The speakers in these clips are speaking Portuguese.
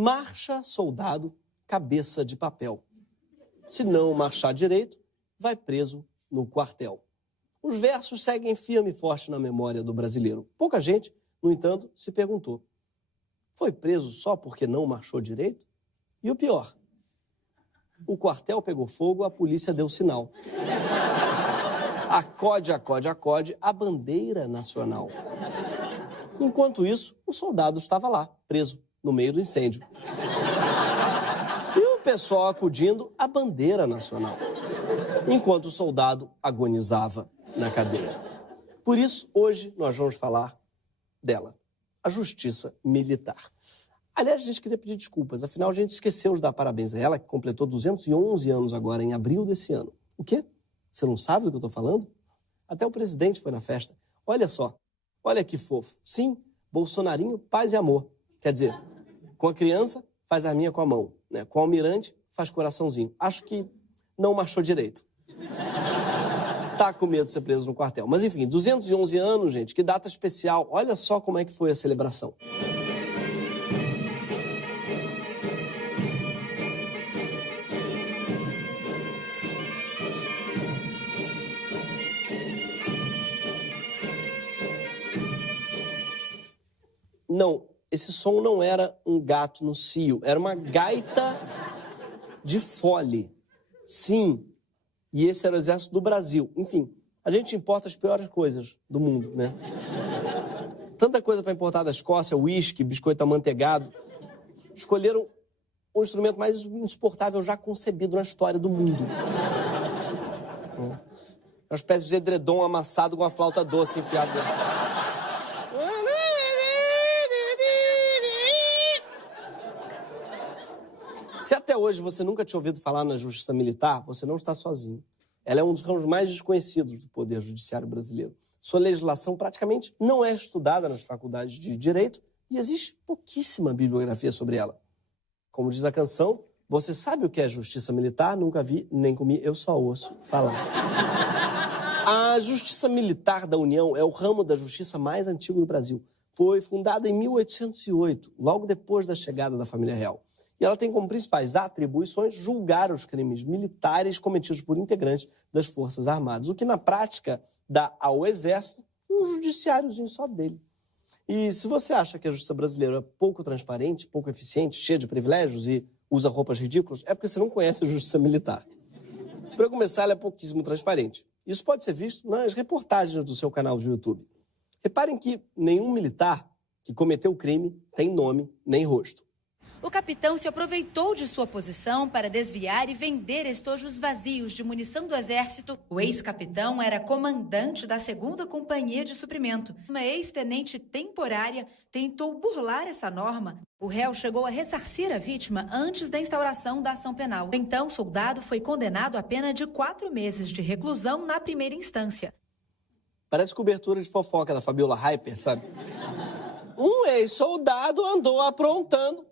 Marcha, soldado, cabeça de papel. Se não marchar direito, vai preso no quartel. Os versos seguem firme e forte na memória do brasileiro. Pouca gente, no entanto, se perguntou: foi preso só porque não marchou direito? E o pior, o quartel pegou fogo, a polícia deu sinal. Acode, acode, acode, a bandeira nacional. Enquanto isso, o soldado estava lá, preso, no meio do incêndio. E o pessoal acudindo a bandeira nacional, enquanto o soldado agonizava na cadeia. Por isso, hoje, nós vamos falar dela, a Justiça Militar. Aliás, a gente queria pedir desculpas, afinal a gente esqueceu de dar parabéns a ela, que completou 211 anos agora, em abril desse ano. O quê? Você não sabe do que eu estou falando? Até o presidente foi na festa. Olha só, olha que fofo. Sim, Bolsonarinho, paz e amor. Quer dizer, com a criança, faz arminha com a mão, né? Com o almirante, faz coraçãozinho. Acho que não marchou direito. Tá com medo de ser preso no quartel. Mas enfim, 211 anos, gente, que data especial. Olha só como é que foi a celebração. Não, esse som não era um gato no cio, era uma gaita de fole. Sim, e esse era o exército do Brasil. Enfim, a gente importa as piores coisas do mundo, né? Tanta coisa para importar da Escócia, uísque, biscoito amanteigado. Escolheram o instrumento mais insuportável já concebido na história do mundo. Uma espécie de edredom amassado com uma flauta doce enfiada dentro. Se até hoje você nunca tinha ouvido falar na Justiça Militar, você não está sozinho. Ela é um dos ramos mais desconhecidos do Poder Judiciário brasileiro. Sua legislação praticamente não é estudada nas faculdades de Direito e existe pouquíssima bibliografia sobre ela. Como diz a canção, você sabe o que é Justiça Militar? Nunca vi, nem comi, eu só ouço falar. A Justiça Militar da União é o ramo da justiça mais antigo do Brasil. Foi fundada em 1808, logo depois da chegada da família real. E ela tem como principais atribuições julgar os crimes militares cometidos por integrantes das Forças Armadas, o que na prática dá ao Exército um judiciáriozinho só dele. E se você acha que a justiça brasileira é pouco transparente, pouco eficiente, cheia de privilégios e usa roupas ridículas, é porque você não conhece a justiça militar. Para começar, ela é pouquíssimo transparente. Isso pode ser visto nas reportagens do seu canal de YouTube. Reparem que nenhum militar que cometeu o crime tem nome nem rosto. O capitão se aproveitou de sua posição para desviar e vender estojos vazios de munição do Exército. O ex-capitão era comandante da 2ª Companhia de Suprimento. Uma ex-tenente temporária tentou burlar essa norma. O réu chegou a ressarcir a vítima antes da instauração da ação penal. Então, o soldado foi condenado a pena de 4 meses de reclusão na primeira instância. Parece cobertura de fofoca da Fabiola Hyper, sabe? Um ex-soldado andou aprontando.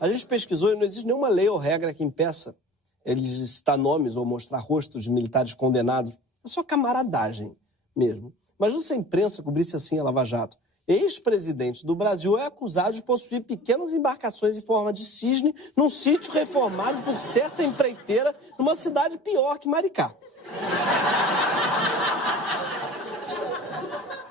A gente pesquisou e não existe nenhuma lei ou regra que impeça eles citar nomes ou mostrar rostos de militares condenados. É só camaradagem mesmo. Imagina se a imprensa cobrisse assim a Lava Jato. Ex-presidente do Brasil é acusado de possuir pequenas embarcações em forma de cisne num sítio reformado por certa empreiteira numa cidade pior que Maricá.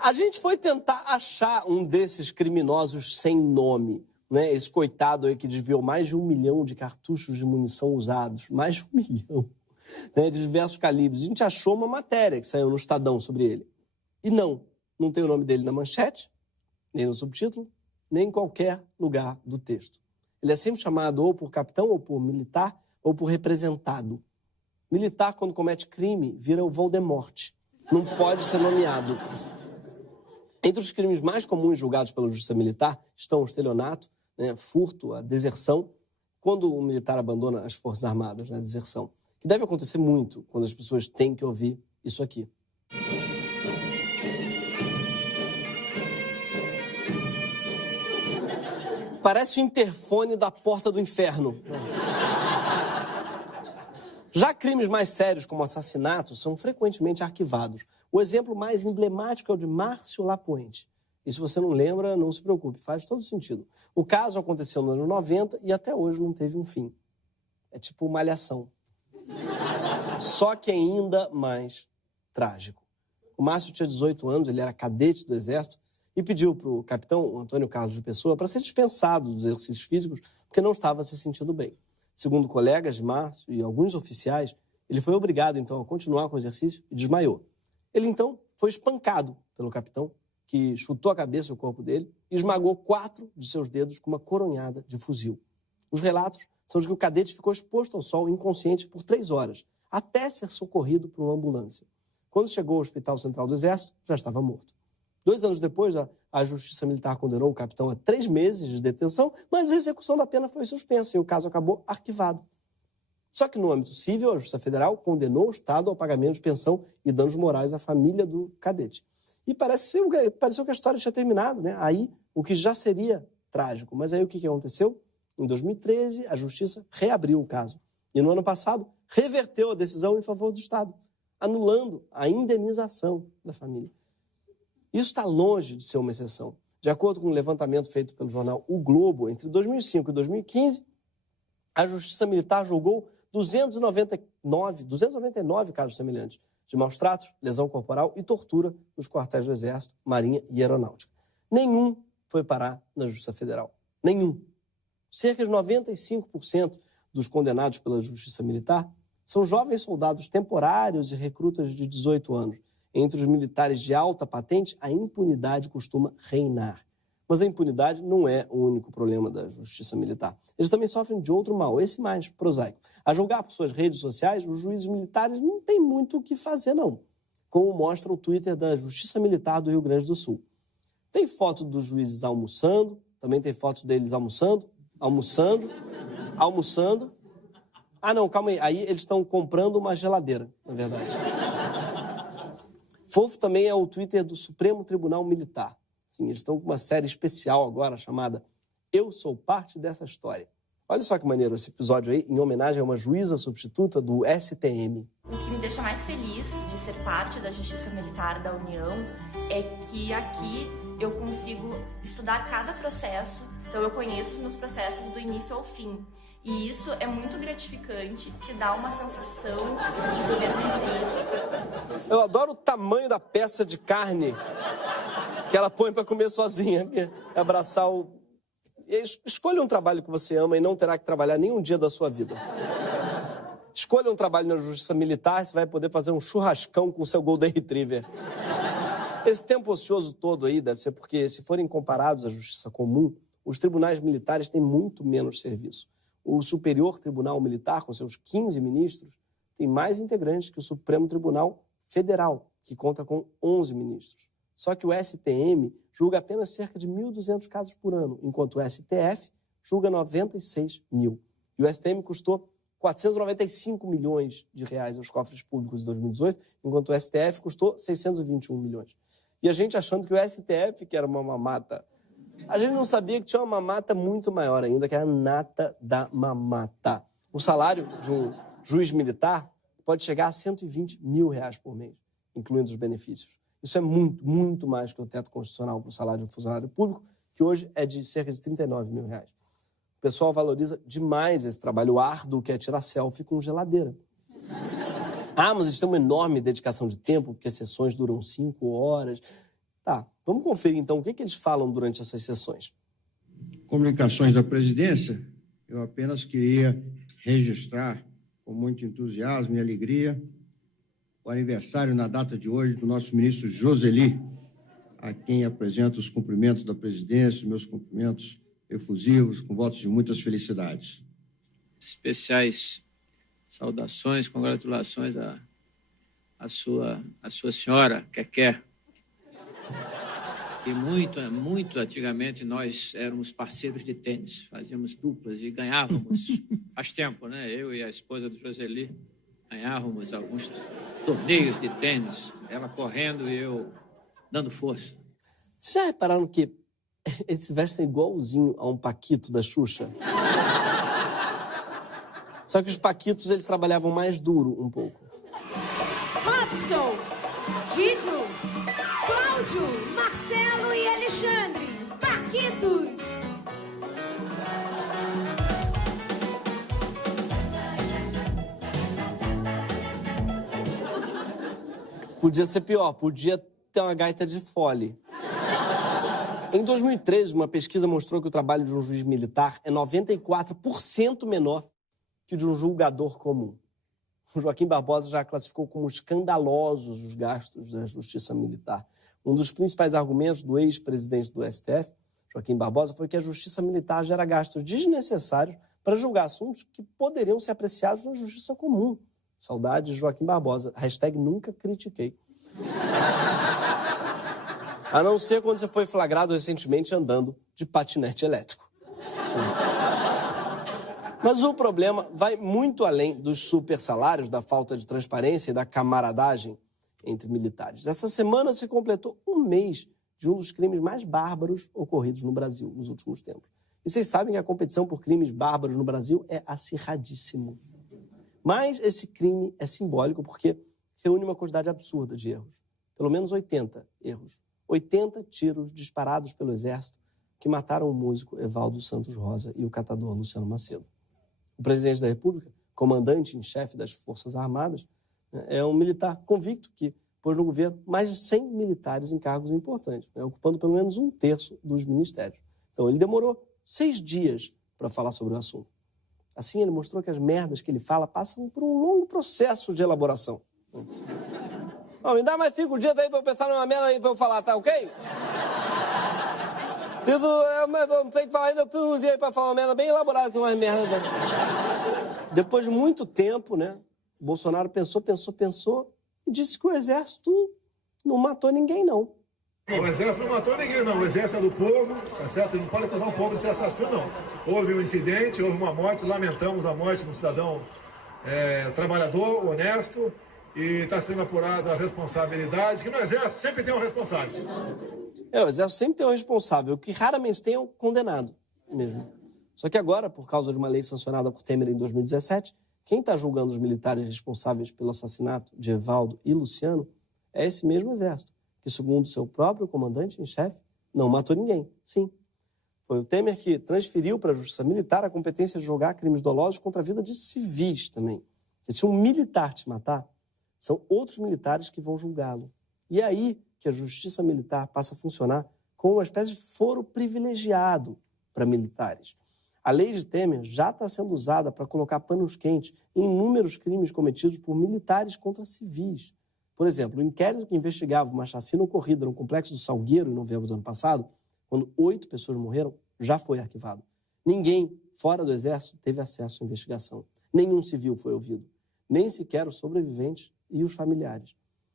A gente foi tentar achar um desses criminosos sem nome, né? Esse coitado aí que desviou mais de 1 milhão de cartuchos de munição usados, mais de 1 milhão, né? De diversos calibres. A gente achou uma matéria que saiu no Estadão sobre ele. E não tem o nome dele na manchete, nem no subtítulo, nem em qualquer lugar do texto. Ele é sempre chamado ou por capitão, ou por militar, ou por representado. Militar, quando comete crime, vira o Voldemort. Não pode ser nomeado. Entre os crimes mais comuns julgados pela Justiça Militar estão o estelionato, né, furto, a deserção, quando o militar abandona as Forças Armadas, né, a deserção, que deve acontecer muito quando as pessoas têm que ouvir isso aqui. Parece o interfone da porta do inferno. Já crimes mais sérios, como assassinatos, são frequentemente arquivados. O exemplo mais emblemático é o de Márcio Lapuente. E se você não lembra, não se preocupe, faz todo sentido. O caso aconteceu nos anos 90 e até hoje não teve um fim. É tipo Malhação. Só que ainda mais trágico. O Márcio tinha 18 anos, ele era cadete do Exército e pediu para o capitão Antônio Carlos de Pessoa para ser dispensado dos exercícios físicos porque não estava se sentindo bem. Segundo colegas de Márcio e alguns oficiais, ele foi obrigado, então, a continuar com o exercício e desmaiou. Ele, então, foi espancado pelo capitão, que chutou a cabeça e o corpo dele e esmagou 4 de seus dedos com uma coronhada de fuzil. Os relatos são de que o cadete ficou exposto ao sol inconsciente por 3 horas, até ser socorrido por uma ambulância. Quando chegou ao Hospital Central do Exército, já estava morto. 2 anos depois, a Justiça Militar condenou o capitão a 3 meses de detenção, mas a execução da pena foi suspensa e o caso acabou arquivado. Só que no âmbito civil, a Justiça Federal condenou o Estado ao pagamento de pensão e danos morais à família do cadete. E pareceu que a história tinha terminado, né? Aí, o que já seria trágico. Mas aí o que aconteceu? Em 2013, a Justiça reabriu o caso. E no ano passado, reverteu a decisão em favor do Estado, anulando a indenização da família. Isso está longe de ser uma exceção. De acordo com um levantamento feito pelo jornal O Globo, entre 2005 e 2015, a Justiça Militar julgou 299 casos semelhantes de maus-tratos, lesão corporal e tortura nos quartéis do Exército, Marinha e Aeronáutica. Nenhum foi parar na Justiça Federal. Nenhum. Cerca de 95% dos condenados pela Justiça Militar são jovens soldados temporários e recrutas de 18 anos. Entre os militares de alta patente, a impunidade costuma reinar. Mas a impunidade não é o único problema da Justiça Militar. Eles também sofrem de outro mal, esse mais prosaico. A julgar por suas redes sociais, os juízes militares não têm muito o que fazer, não. Como mostra o Twitter da Justiça Militar do Rio Grande do Sul. Tem foto dos juízes almoçando, também tem fotos deles almoçando. Ah, não, calma aí. Aí eles estão comprando uma geladeira, na verdade. Fofo também é o Twitter do Supremo Tribunal Militar. Sim, eles estão com uma série especial agora chamada Eu Sou Parte Dessa História. Olha só que maneiro esse episódio aí, em homenagem a uma juíza substituta do STM. O que me deixa mais feliz de ser parte da Justiça Militar da União é que aqui eu consigo estudar cada processo, então eu conheço os meus processos do início ao fim. E isso é muito gratificante, te dá uma sensação de governo. Eu adoro o tamanho da peça de carne que ela põe para comer sozinha, abraçar o... Escolha um trabalho que você ama e não terá que trabalhar nenhum dia da sua vida. Escolha um trabalho na Justiça Militar, você vai poder fazer um churrascão com o seu Golden Retriever. Esse tempo ocioso todo aí deve ser porque, se forem comparados à Justiça Comum, os tribunais militares têm muito menos serviço. O Superior Tribunal Militar, com seus 15 ministros, tem mais integrantes que o Supremo Tribunal Federal, que conta com 11 ministros. Só que o STM julga apenas cerca de 1.200 casos por ano, enquanto o STF julga 96 mil. E o STM custou 495 milhões de reais aos cofres públicos em 2018, enquanto o STF custou 621 milhões. E a gente achando que o STF, que era uma mamata, a gente não sabia que tinha uma mamata muito maior ainda, que era a nata da mamata. O salário de um juiz militar pode chegar a 120 mil reais por mês, incluindo os benefícios. Isso é muito, muito mais que o teto constitucional para o salário de um funcionário público, que hoje é de cerca de 39 mil reais. O pessoal valoriza demais esse trabalho árduo que é tirar selfie com geladeira. Ah, mas eles têm uma enorme dedicação de tempo, porque as sessões duram 5 horas. Tá, vamos conferir então o que eles falam durante essas sessões. Comunicações da presidência, eu apenas queria registrar com muito entusiasmo e alegria o aniversário na data de hoje do nosso ministro Joseli, a quem apresento os cumprimentos da presidência, meus cumprimentos efusivos, com votos de muitas felicidades. Especiais saudações, congratulações à sua senhora, Keké. E muito antigamente nós éramos parceiros de tênis, fazíamos duplas e ganhávamos. Faz tempo, né? Eu e a esposa do Joseli ganhávamos alguns torneios de tênis, ela correndo e eu dando força. Vocês já repararam que eles se vestem igualzinho a um paquito da Xuxa? Só que os paquitos, eles trabalhavam mais duro um pouco. Robson, Didio, Cláudio, Marcelo e Alexandre. Alexandre, Paquitos. Podia ser pior, podia ter uma gaita de fole. Em 2013, uma pesquisa mostrou que o trabalho de um juiz militar é 94% menor que o de um julgador comum. O Joaquim Barbosa já classificou como escandalosos os gastos da justiça militar. Um dos principais argumentos do ex-presidente do STF, Joaquim Barbosa, foi que a justiça militar gera gastos desnecessários para julgar assuntos que poderiam ser apreciados na justiça comum. Saudades, Joaquim Barbosa. Hashtag nunca critiquei. A não ser quando você foi flagrado recentemente andando de patinete elétrico. Mas o problema vai muito além dos super salários, da falta de transparência e da camaradagem entre militares. Essa semana se completou um mês de um dos crimes mais bárbaros ocorridos no Brasil nos últimos tempos. E vocês sabem que a competição por crimes bárbaros no Brasil é acirradíssima. Mas esse crime é simbólico porque reúne uma quantidade absurda de erros. Pelo menos 80 erros. 80 tiros disparados pelo Exército que mataram o músico Evaldo Santos Rosa e o catador Luciano Macedo. O presidente da República, comandante em chefe das Forças Armadas, é um militar convicto que pôs no governo mais de 100 militares em cargos importantes, ocupando pelo menos 1/3 dos ministérios. Então, ele demorou 6 dias para falar sobre o assunto. Assim, ele mostrou que as merdas que ele fala passam por um longo processo de elaboração. Me dá mais 5 dias aí pra eu pensar numa merda aí pra eu falar, tá ok? Eu não sei o que falar ainda, eu preciso um dia aí pra falar uma merda bem elaborada, que uma merda. Depois de muito tempo, né, o Bolsonaro pensou e disse que o Exército não matou ninguém, não. O Exército não matou ninguém, não. O Exército é do povo, tá certo? Não pode acusar o povo de ser assassino, não. Houve um incidente, houve uma morte, lamentamos a morte de um cidadão trabalhador, honesto, e está sendo apurada a responsabilidade, que no Exército sempre tem um responsável. O Exército sempre tem um responsável, o que raramente tem é um condenado mesmo. Só que agora, por causa de uma lei sancionada por Temer em 2017, quem está julgando os militares responsáveis pelo assassinato de Evaldo e Luciano é esse mesmo Exército, que, segundo seu próprio comandante em chefe, não matou ninguém. Sim, foi o Temer que transferiu para a Justiça Militar a competência de julgar crimes dolosos contra a vida de civis também. E se um militar te matar, são outros militares que vão julgá-lo. E é aí que a Justiça Militar passa a funcionar como uma espécie de foro privilegiado para militares. A lei de Temer já está sendo usada para colocar panos quentes em inúmeros crimes cometidos por militares contra civis. Por exemplo, o inquérito que investigava uma chacina ocorrida no Complexo do Salgueiro em novembro do ano passado, quando 8 pessoas morreram, já foi arquivado. Ninguém fora do Exército teve acesso à investigação. Nenhum civil foi ouvido. Nem sequer os sobreviventes e os familiares.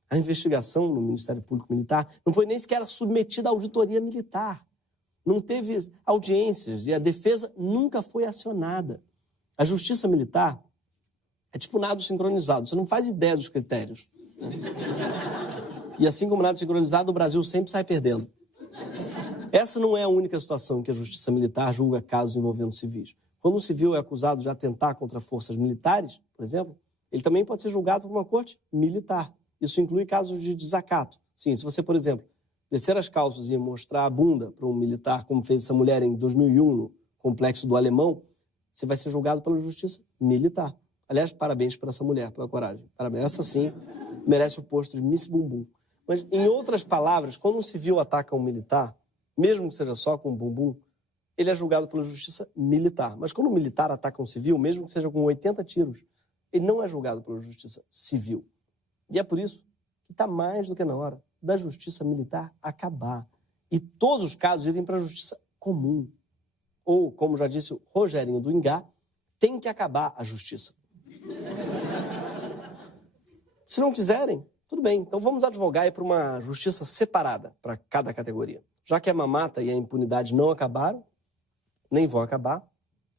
A investigação no Ministério Público Militar não foi nem sequer submetida à auditoria militar. Não teve audiências e a defesa nunca foi acionada. A Justiça Militar é tipo nado sincronizado. Você não faz ideia dos critérios. E assim como nado sincronizado, o Brasil sempre sai perdendo. Essa não é a única situação em que a Justiça Militar julga casos envolvendo civis. Quando um civil é acusado de atentar contra forças militares, por exemplo, ele também pode ser julgado por uma corte militar. Isso inclui casos de desacato. Sim, se você, por exemplo, descer as calças e mostrar a bunda para um militar, como fez essa mulher em 2001 no Complexo do Alemão, você vai ser julgado pela Justiça Militar. Aliás, parabéns para essa mulher, pela coragem. Parabéns. Essa, sim, merece o posto de Miss Bumbum. Mas, em outras palavras, quando um civil ataca um militar, mesmo que seja só com bumbum, ele é julgado pela Justiça Militar. Mas quando um militar ataca um civil, mesmo que seja com 80 tiros, ele não é julgado pela Justiça Civil. E é por isso que está mais do que na hora da Justiça Militar acabar. E todos os casos irem para a Justiça Comum. Ou, como já disse o Rogerinho do Ingá, tem que acabar a Justiça. Se não quiserem, tudo bem. Então vamos advogar aí para uma justiça separada para cada categoria. Já que a mamata e a impunidade não acabaram, nem vão acabar,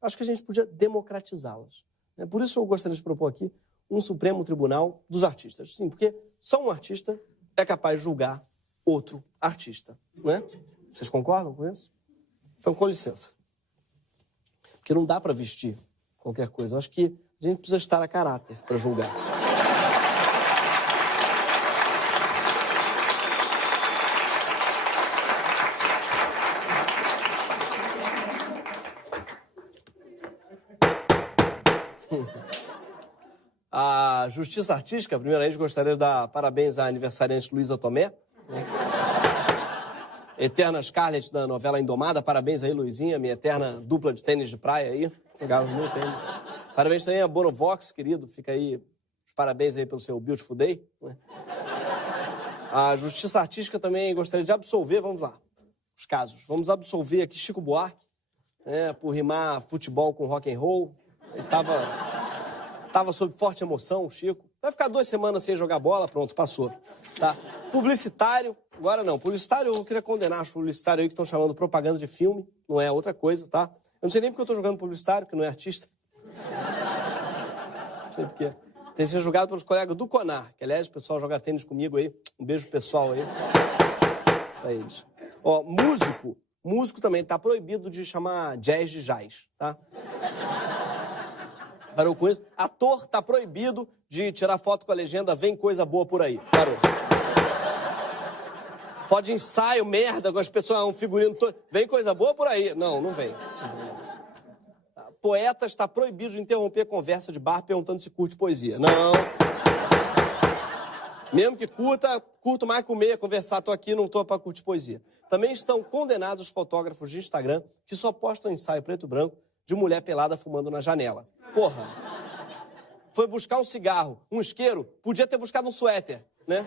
acho que a gente podia democratizá-las. Por isso eu gostaria de propor aqui um Supremo Tribunal dos Artistas. Sim, porque só um artista é capaz de julgar outro artista, né? Vocês concordam com isso? Então, com licença. Porque não dá para vestir qualquer coisa. Eu acho que a gente precisa estar a caráter para julgar. A Justiça Artística, primeiramente, gostaria de dar parabéns à aniversariante Luísa Tomé, né? Eterna Scarlett da novela Indomada. Parabéns aí, Luizinha, minha eterna dupla de tênis de praia aí. Legal, muito tênis. Parabéns também a Bonovox, querido. Fica aí os parabéns aí pelo seu Beautiful Day, né? A Justiça Artística também gostaria de absolver, vamos lá, os casos. Vamos absolver aqui Chico Buarque, né, por rimar futebol com rock and roll. Ele tava sob forte emoção, o Chico. Vai ficar 2 semanas sem jogar bola, pronto, passou. Tá? Publicitário, agora não. Publicitário, eu queria condenar os publicitários aí que estão chamando propaganda de filme. Não é outra coisa, tá? Eu não sei nem porque eu tô jogando publicitário, que não é artista. Não sei porquê. Tem sido julgado pelos colegas do Conar, que, aliás, o pessoal joga tênis comigo aí. Um beijo pro pessoal aí. Pra eles. Ó, músico também tá proibido de chamar jazz de jazz, tá? Parou com isso? Ator tá proibido de tirar foto com a legenda "Vem coisa boa por aí". Parou. Foto de ensaio, merda, com as pessoas, um figurino todo. "Vem coisa boa por aí". Não, não vem. Poeta está proibido de interromper a conversa de bar perguntando se curte poesia. Não. Mesmo que curto mais comer, conversar, tô aqui, não tô pra curtir poesia. Também estão condenados os fotógrafos de Instagram que só postam ensaio preto e branco de mulher pelada fumando na janela. Porra. Foi buscar um cigarro, um isqueiro, podia ter buscado um suéter, né?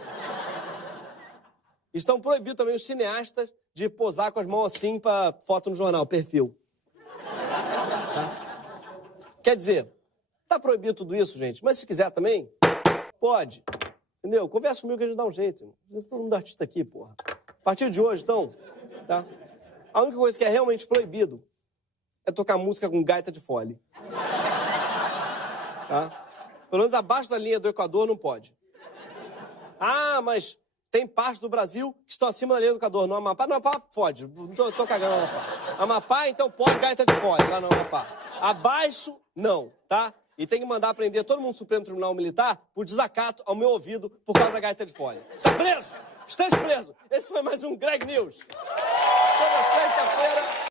Estão proibidos também os cineastas de posar com as mãos assim pra foto no jornal, perfil. Tá? Quer dizer, tá proibido tudo isso, gente, mas se quiser também, pode. Entendeu? Conversa comigo que a gente dá um jeito. Todo mundo artista aqui, porra. A partir de hoje, então, tá? A única coisa que é realmente proibido é tocar música com gaita de fole. Tá? Pelo menos abaixo da linha do Equador não pode. Ah, mas tem partes do Brasil que estão acima da linha do Equador. No Amapá, pode. Tô cagando no Amapá. Amapá, então pode gaita de fole lá no Amapá. Abaixo, não, tá? E tem que mandar prender todo mundo do Supremo Tribunal Militar por desacato ao meu ouvido por causa da gaita de fole. Tá preso? Esteja preso. Esse foi mais um Greg News. Toda sexta-feira...